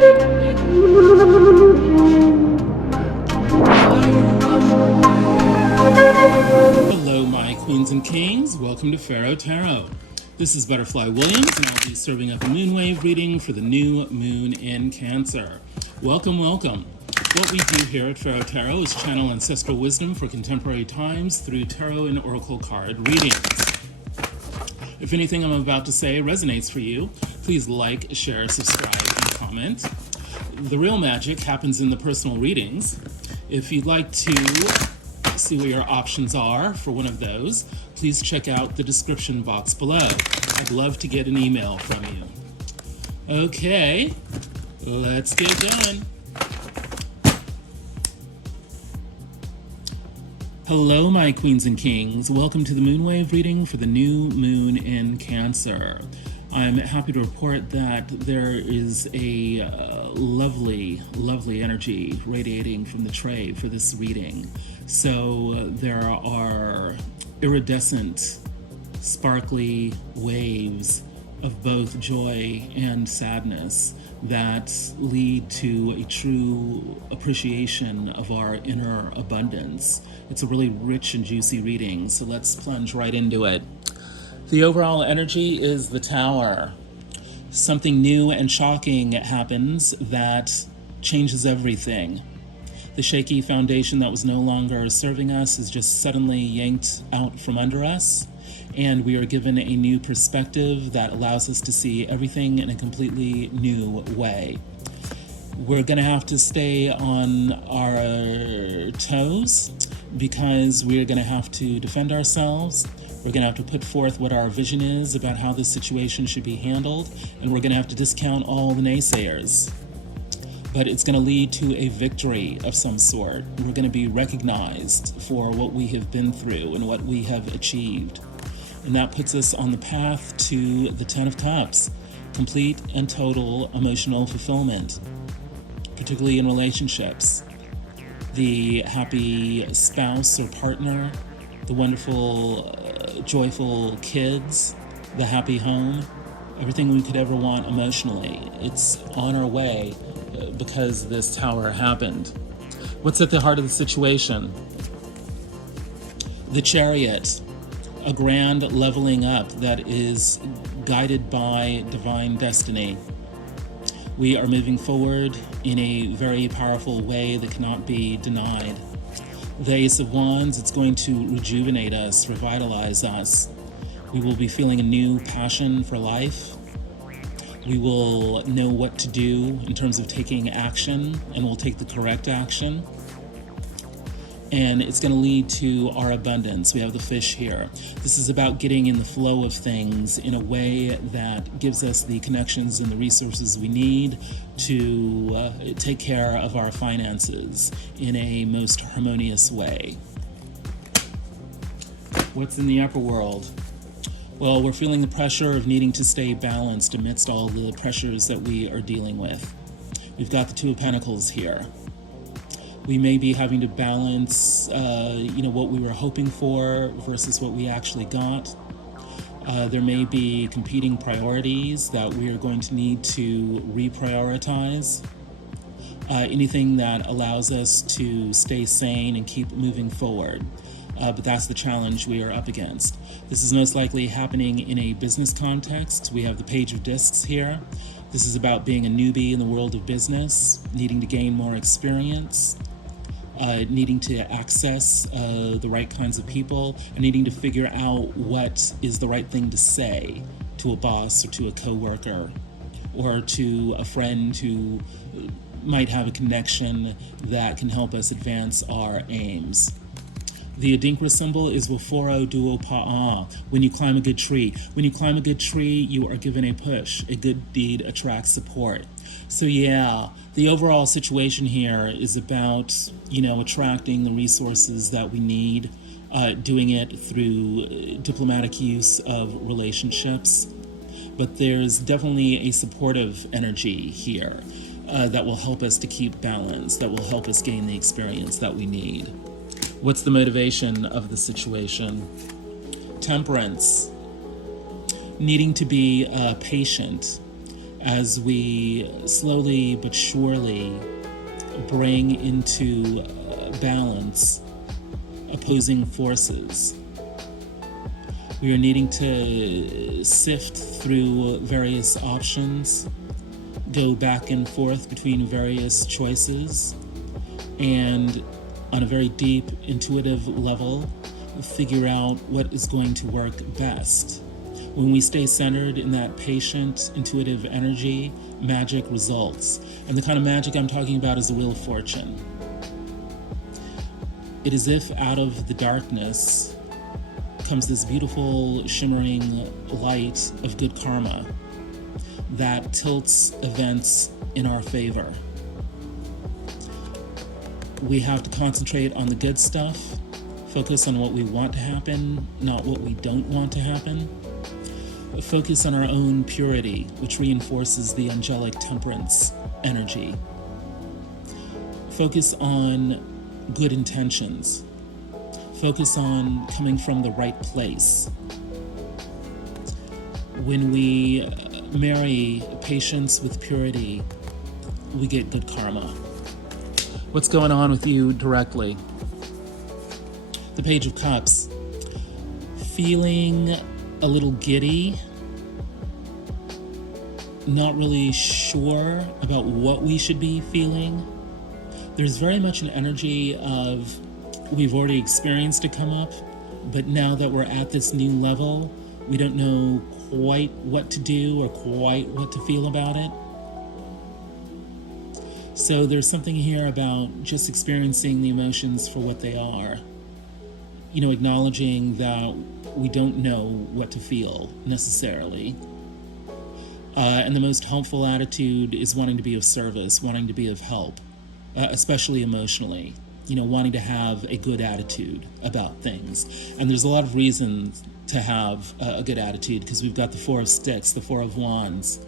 Hello, my queens and kings. Welcome to Pharaoh Tarot. This is Butterfly Williams, and I'll be serving up a moonwave reading for the new moon in Cancer. Welcome, welcome. What we do here at Pharaoh Tarot is channel ancestral wisdom for contemporary times through tarot and oracle card readings. If anything I'm about to say resonates for you, please like, share, subscribe, and comment. The real magic happens in the personal readings. If you'd like to see what your options are for one of those, please check out the description box below. I'd love to get an email from you. Okay, let's get going. Hello, my queens and kings. Welcome to the moonwave reading for the new moon in Cancer. I'm happy to report that there is a lovely, lovely energy radiating from the tray for this reading. So there are iridescent, sparkly waves of both joy and sadness that lead to a true appreciation of our inner abundance. It's a really rich and juicy reading, so let's plunge right into it. The overall energy is the Tower. Something new and shocking happens that changes everything. The shaky foundation that was no longer serving us is just suddenly yanked out from under us, and we are given a new perspective that allows us to see everything in a completely new way. We're going to have to stay on our toes because we're going to have to defend ourselves. We're going to have to put forth what our vision is about how this situation should be handled, and we're going to have to discount all the naysayers. But it's going to lead to a victory of some sort. We're going to be recognized for what we have been through and what we have achieved. And that puts us on the path to the Ten of Cups, complete and total emotional fulfillment, particularly in relationships. The happy spouse or partner, the wonderful, joyful kids, the happy home, everything we could ever want emotionally. It's on our way because this Tower happened. What's at the heart of the situation? The Chariot, a grand leveling up that is guided by divine destiny. We are moving forward in a very powerful way that cannot be denied. The Ace of Wands, it's going to rejuvenate us, revitalize us. We will be feeling a new passion for life. We will know what to do in terms of taking action, and we'll take the correct action. And it's going to lead to our abundance. We have the fish here. This is about getting in the flow of things in a way that gives us the connections and the resources we need to take care of our finances in a most harmonious way. What's in the upper world? Well, we're feeling the pressure of needing to stay balanced amidst all the pressures that we are dealing with. We've got the Two of Pentacles here. We may be having to balance, what we were hoping for versus what we actually got. There may be competing priorities that we are going to need to reprioritize. Anything that allows us to stay sane and keep moving forward. But that's the challenge we are up against. This is most likely happening in a business context. We have the Page of Discs here. This is about being a newbie in the world of business, needing to gain more experience, needing to access the right kinds of people, and needing to figure out what is the right thing to say to a boss or to a coworker or to a friend who might have a connection that can help us advance our aims. The Adinkra symbol is Pharaoh duo pa'a, when you climb a good tree. When you climb a good tree, you are given a push. A good deed attracts support. So yeah, the overall situation here is about, attracting the resources that we need, doing it through diplomatic use of relationships. But there's definitely a supportive energy here that will help us to keep balance, that will help us gain the experience that we need. What's the motivation of the situation? Temperance. Needing to be patient, as we slowly but surely bring into balance opposing forces. We are needing to sift through various options, go back and forth between various choices, and on a very deep, intuitive level, figure out what is going to work best. When we stay centered in that patient, intuitive energy, magic results. And the kind of magic I'm talking about is the wheel of fortune. It is if out of the darkness comes this beautiful, shimmering light of good karma that tilts events in our favor. We have to concentrate on the good stuff, focus on what we want to happen, not what we don't want to happen. Focus on our own purity, which reinforces the angelic temperance energy. Focus on good intentions. Focus on coming from the right place. When we marry patience with purity, we get good karma. What's going on with you directly? The Page of Cups. Feeling a little giddy, not really sure about what we should be feeling. There's very much an energy of we've already experienced a come up, but now that we're at this new level, we don't know quite what to do or quite what to feel about it. So there's something here about just experiencing the emotions for what they are. You know, acknowledging that we don't know what to feel necessarily. And the most helpful attitude is wanting to be of service, wanting to be of help, especially emotionally. You know, wanting to have a good attitude about things. And there's a lot of reasons to have a good attitude, because we've got the Four of Sticks, the Four of Wands.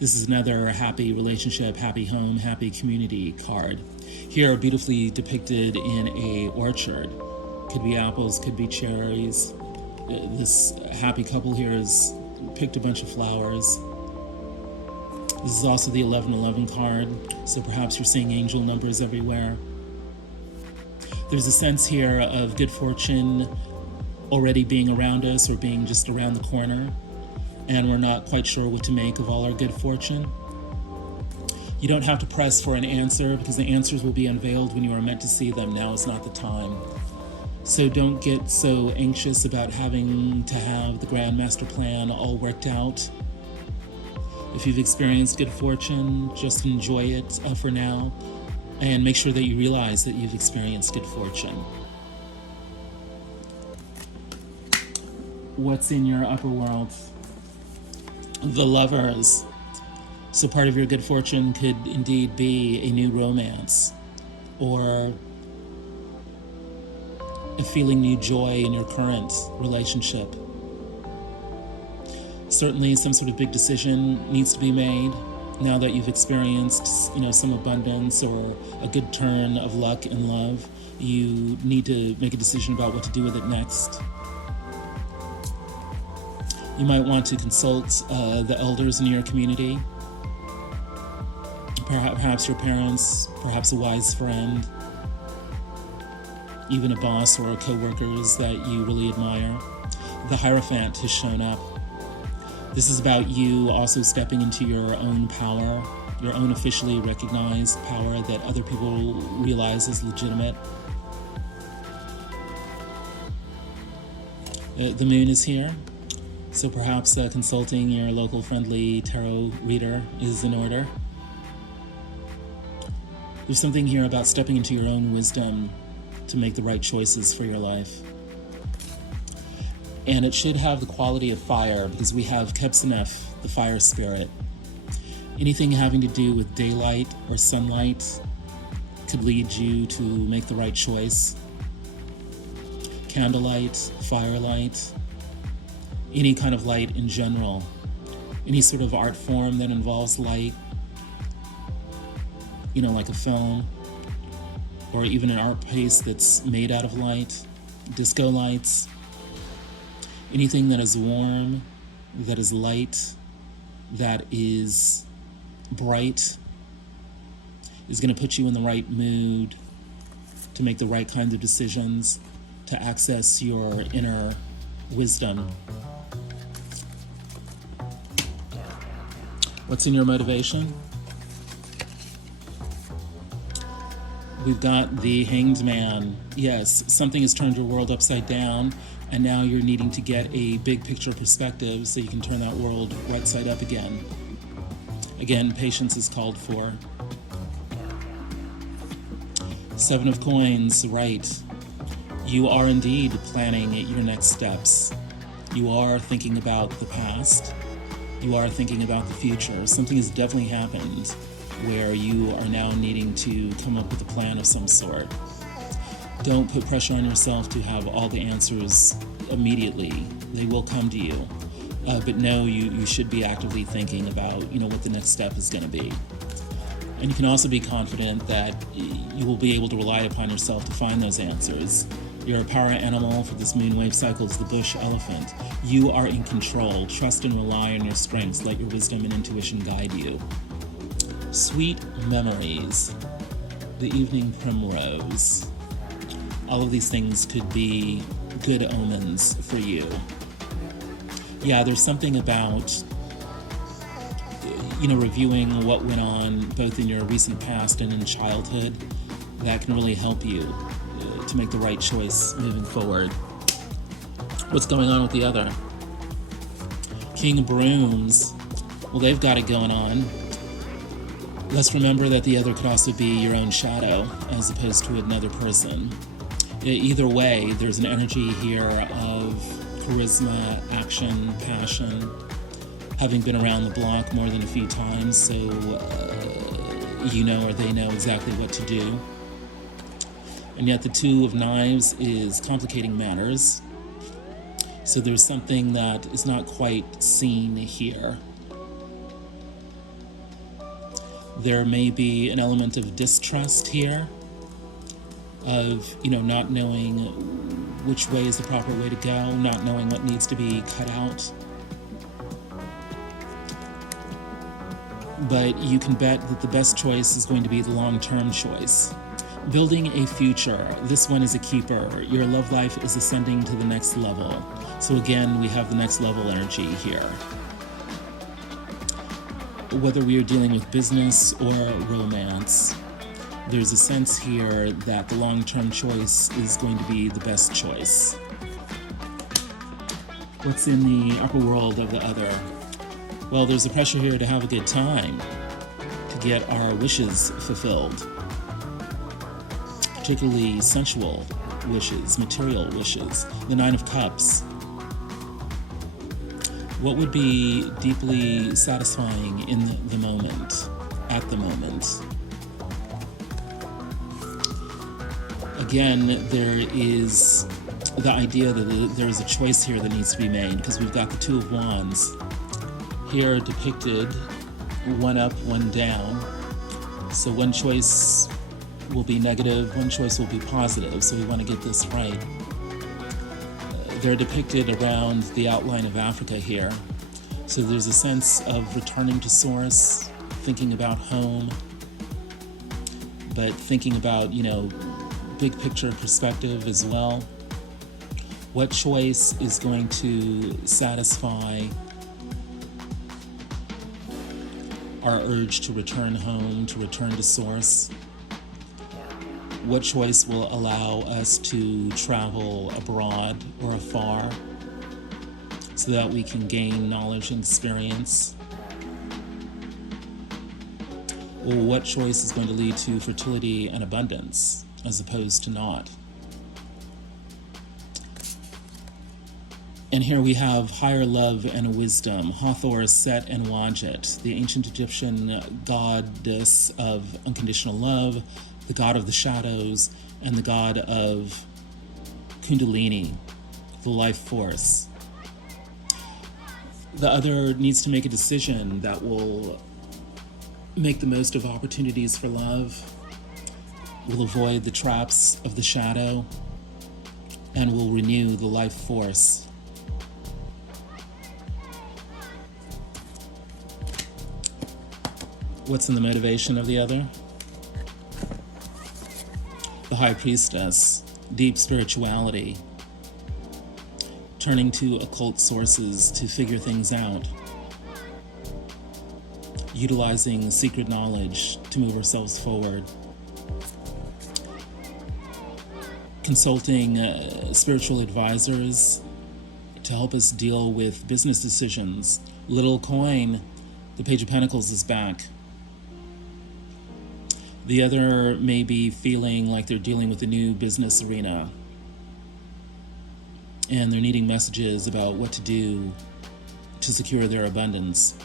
This is another happy relationship, happy home, happy community card. Here, beautifully depicted in a orchard. Could be apples, could be cherries. This happy couple here has picked a bunch of flowers. This is also the 1111 card, so perhaps you're seeing angel numbers everywhere. There's a sense here of good fortune already being around us or being just around the corner, and we're not quite sure what to make of all our good fortune. You don't have to press for an answer, because the answers will be unveiled when you are meant to see them. Now is not the time. So don't get so anxious about having to have the grand master plan all worked out. If you've experienced good fortune, just enjoy it for now, and make sure that you realize that you've experienced good fortune. What's in your upper world? The Lovers. So part of your good fortune could indeed be a new romance, or feeling new joy in your current relationship. Certainly some sort of big decision needs to be made now that you've experienced, some abundance or a good turn of luck in love. You need to make a decision about what to do with it next. You might want to consult the elders in your community, perhaps your parents, perhaps a wise friend, even a boss or co-workers that you really admire. The Hierophant has shown up. This is about you also stepping into your own power, your own officially recognized power that other people realize is legitimate. The Moon is here, so perhaps consulting your local friendly tarot reader is in order. There's something here about stepping into your own wisdom to make the right choices for your life. And it should have the quality of fire, because we have Kepsenef, the fire spirit. Anything having to do with daylight or sunlight could lead you to make the right choice. Candlelight, firelight, any kind of light in general, any sort of art form that involves light, like a film, or even an art piece that's made out of light, disco lights, anything that is warm, that is light, that is bright, is going to put you in the right mood to make the right kinds of decisions, to access your inner wisdom. What's in your motivation? We've got the Hanged Man. Yes, something has turned your world upside down, and now you're needing to get a big picture perspective so you can turn that world right side up again. Again, patience is called for. Seven of Coins, right. You are indeed planning your next steps. You are thinking about the past. You are thinking about the future. Something has definitely happened where you are now needing to come up with a plan of some sort. Don't put pressure on yourself to have all the answers immediately. They will come to you. But no, you should be actively thinking about, what the next step is going to be. And you can also be confident that you will be able to rely upon yourself to find those answers. Your power animal for this moonwave cycle is the bush elephant. You are in control. Trust and rely on your strengths. Let your wisdom and intuition guide you. Sweet memories. The evening primrose. All of these things could be good omens for you. Yeah, there's something about reviewing what went on both in your recent past and in childhood that can really help you to make the right choice moving forward. What's going on with the other? King of Brooms. Well, they've got it going on. Let's remember that the other could also be your own shadow as opposed to another person. Either way, there's an energy here of charisma, action, passion, having been around the block more than a few times, so or they know exactly what to do. And yet the Two of Knives is complicating matters. So there's something that is not quite seen here. There may be an element of distrust here, of, not knowing which way is the proper way to go, not knowing what needs to be cut out. But you can bet that the best choice is going to be the long-term choice. Building a future. This one is a keeper. Your love life is ascending to the next level. So again, we have the next level energy here. Whether we are dealing with business or romance, there's a sense here that the long-term choice is going to be the best choice. What's in the upper world of the other? Well, there's a pressure here to have a good time, to get our wishes fulfilled, particularly sensual wishes, material wishes. The Nine of Cups. What would be deeply satisfying in the moment, at the moment? Again, there is the idea that there is a choice here that needs to be made, because we've got the Two of Wands here depicted, one up, one down. So one choice will be negative, one choice will be positive, so we want to get this right. They're depicted around the outline of Africa here. So there's a sense of returning to source, thinking about home, but thinking about, big picture perspective as well. What choice is going to satisfy our urge to return home, to return to source? What choice will allow us to travel abroad or afar so that we can gain knowledge and experience? Or what choice is going to lead to fertility and abundance as opposed to not? And here we have higher love and wisdom, Hathor, Set, and Wadjet, the ancient Egyptian goddess of unconditional love, the god of the shadows, and the god of Kundalini, the life force. The other needs to make a decision that will make the most of opportunities for love, will avoid the traps of the shadow, and will renew the life force. What's in the motivation of the other? The High Priestess, deep spirituality, turning to occult sources to figure things out, utilizing secret knowledge to move ourselves forward, consulting spiritual advisors to help us deal with business decisions. Little coin, the Page of Pentacles is back. The other may be feeling like they're dealing with a new business arena, and they're needing messages about what to do to secure their abundance.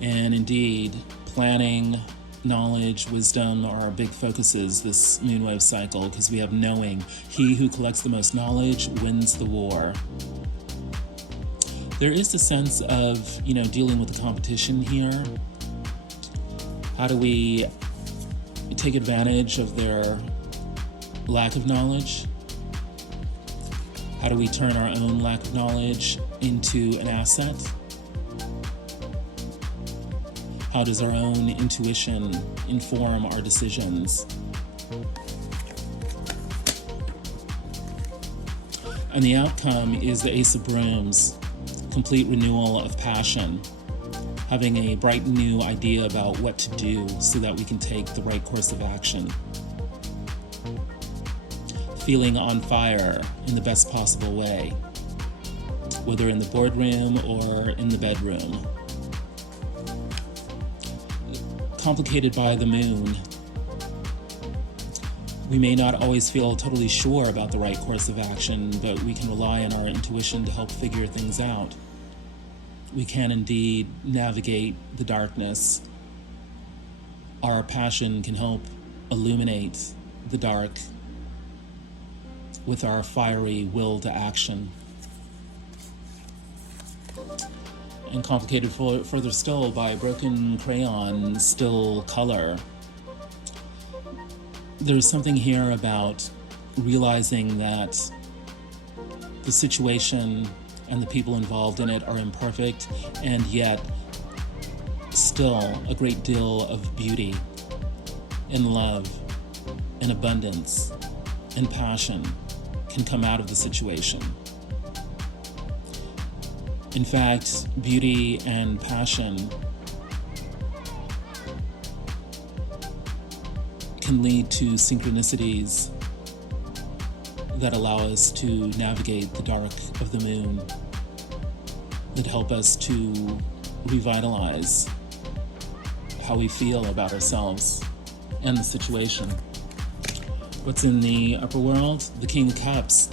And indeed, planning, knowledge, wisdom are our big focuses this moonwave cycle, because we have knowing. He who collects the most knowledge wins the war. There is a sense of, dealing with the competition here. How do we take advantage of their lack of knowledge? How do we turn our own lack of knowledge into an asset? How does our own intuition inform our decisions? And the outcome is the Ace of Brooms, complete renewal of passion, having a bright new idea about what to do so that we can take the right course of action. Feeling on fire in the best possible way, whether in the boardroom or in the bedroom. Complicated by the moon. We may not always feel totally sure about the right course of action, but we can rely on our intuition to help figure things out. We can indeed navigate the darkness. Our passion can help illuminate the dark with our fiery will to action. And complicated further still by broken crayon, still color. There's something here about realizing that the situation and the people involved in it are imperfect, and yet still a great deal of beauty and love and abundance and passion can come out of the situation. In fact, beauty and passion can lead to synchronicities that allow us to navigate the dark of the moon, that help us to revitalize how we feel about ourselves and the situation. What's in the upper world? The King of Cups.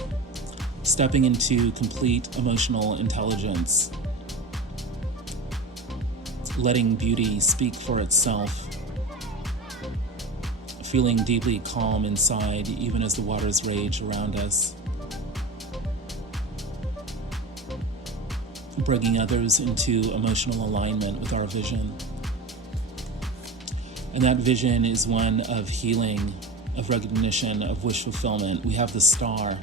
Stepping into complete emotional intelligence, letting beauty speak for itself, feeling deeply calm inside even as the waters rage around us, bringing others into emotional alignment with our vision. And that vision is one of healing, of recognition, of wish fulfillment. We have the star.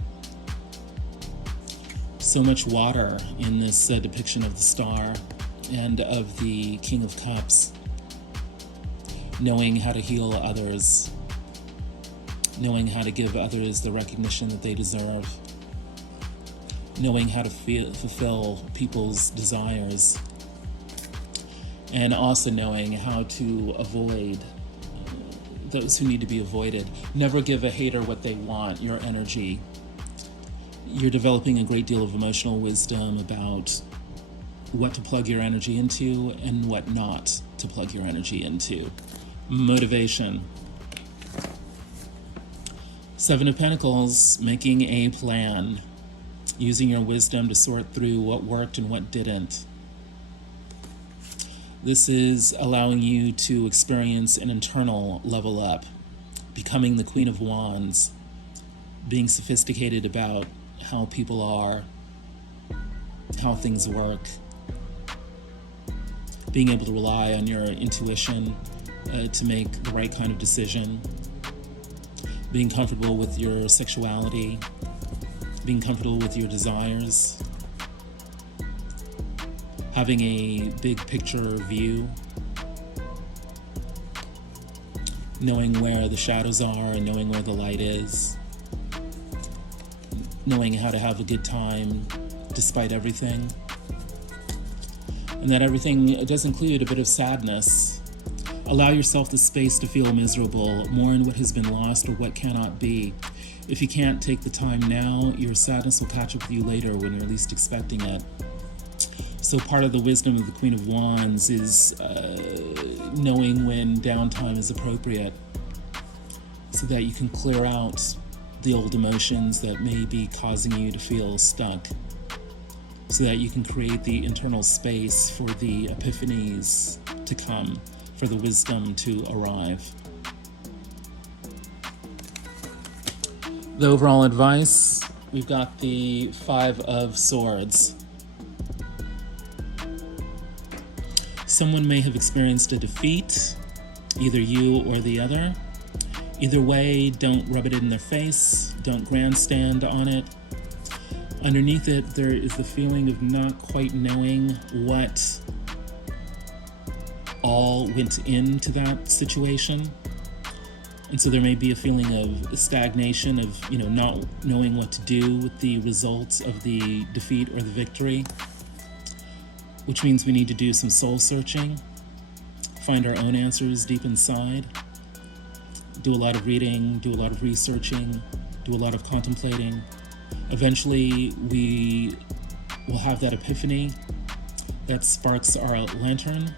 So much water in this depiction of the star and of the King of Cups. Knowing how to heal others, knowing how to give others the recognition that they deserve, knowing how to fulfill people's desires, and also knowing how to avoid those who need to be avoided. Never give a hater what they want, your energy. You're developing a great deal of emotional wisdom about what to plug your energy into and what not to plug your energy into. Motivation. Seven of Pentacles, making a plan, using your wisdom to sort through what worked and what didn't. This is allowing you to experience an internal level up, becoming the Queen of Wands, being sophisticated about how people are, how things work, being able to rely on your intuition to make the right kind of decision, being comfortable with your sexuality, being comfortable with your desires, having a big picture view, knowing where the shadows are and knowing where the light is, knowing how to have a good time despite everything, and that everything does include a bit of sadness. Allow yourself the space to feel miserable, mourn what has been lost or what cannot be. If you can't take the time now, your sadness will catch up with you later when you're least expecting it. So part of the wisdom of the Queen of Wands is knowing when downtime is appropriate so that you can clear out the old emotions that may be causing you to feel stuck, so that you can create the internal space for the epiphanies to come, for the wisdom to arrive. The overall advice, we've got the Five of Swords. Someone may have experienced a defeat, either you or the other. Either way, don't rub it in their face, don't grandstand on it. Underneath it, there is the feeling of not quite knowing what all went into that situation. And so there may be a feeling of stagnation, of not knowing what to do with the results of the defeat or the victory, which means we need to do some soul searching, find our own answers deep inside, do a lot of reading, do a lot of researching, do a lot of contemplating. Eventually, we will have that epiphany that sparks our lantern,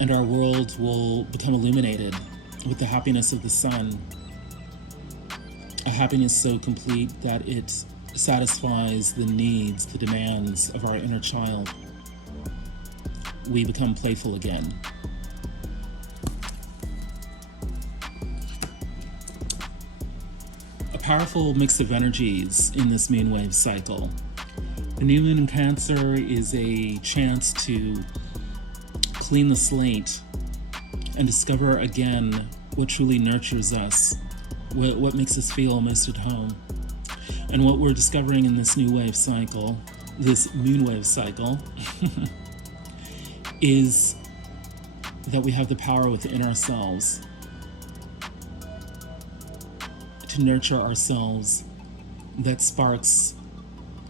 and our world will become illuminated with the happiness of the sun, a happiness so complete that it satisfies the needs, the demands of our inner child. We become playful again. A powerful mix of energies in this moonwave cycle. The new moon in Cancer is a chance to clean the slate and discover again what truly nurtures us, what makes us feel most at home. And what we're discovering in this new wave cycle, this moonwave cycle, is that we have the power within ourselves to nurture ourselves that sparks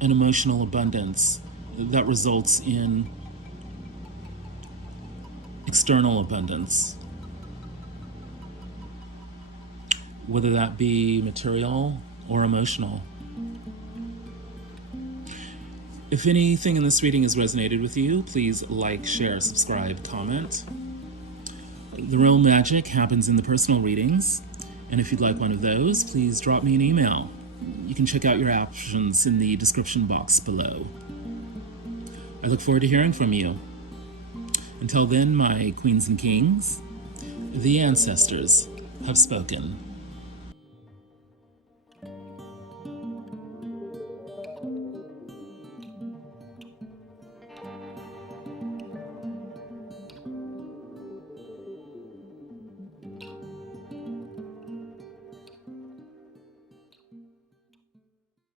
an emotional abundance that results in external abundance, whether that be material or emotional. If anything in this reading has resonated with you, please like, share, subscribe, comment. The real magic happens in the personal readings, and if you'd like one of those, please drop me an email. You can check out your options in the description box below. I look forward to hearing from you. Until then, my queens and kings, the ancestors have spoken.